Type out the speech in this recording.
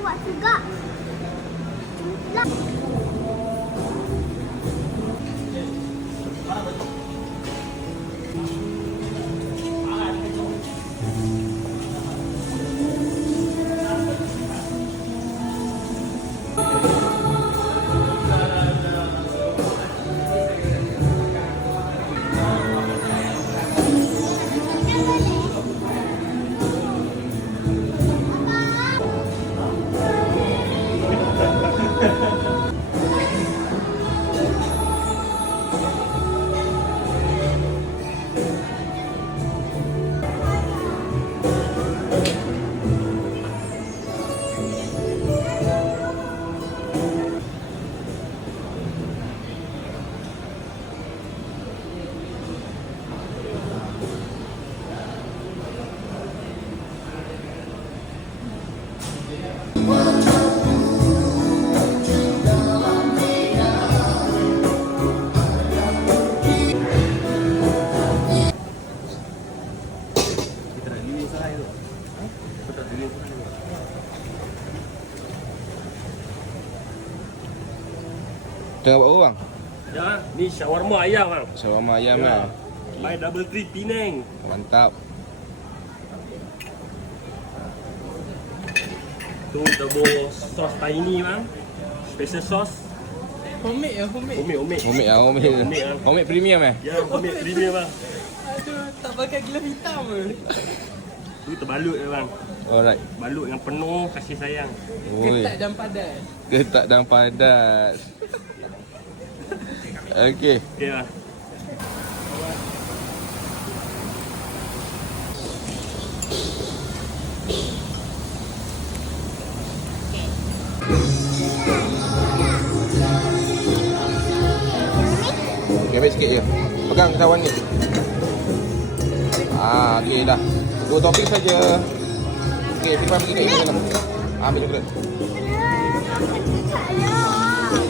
Buat juga. Tengah buat apa bang? Ya, ni shawarma ayam bang. Shawarma ayam Ya. kan? My double three Penang. Mantap. Tu tabur sos tahini bang. Special sauce. Homemade ya, homemade. Homemade. Homemade lah, homemade. Homemade lah. Homemade premium eh? Ya, homemade premium bang. Aduh, tak pakai gelas hitam ke? Tu terbalut je bang. Alright. Balut yang penuh kasih sayang. Oi. Ketat dan padat. Ketat dan padat. Okey. Okey bang. Okey, ambil sikit je. Pegang cawan ni. Okey dah. 2 topping saja. Okey, simpan pergi kat sini. Ambil juga. Kenapa?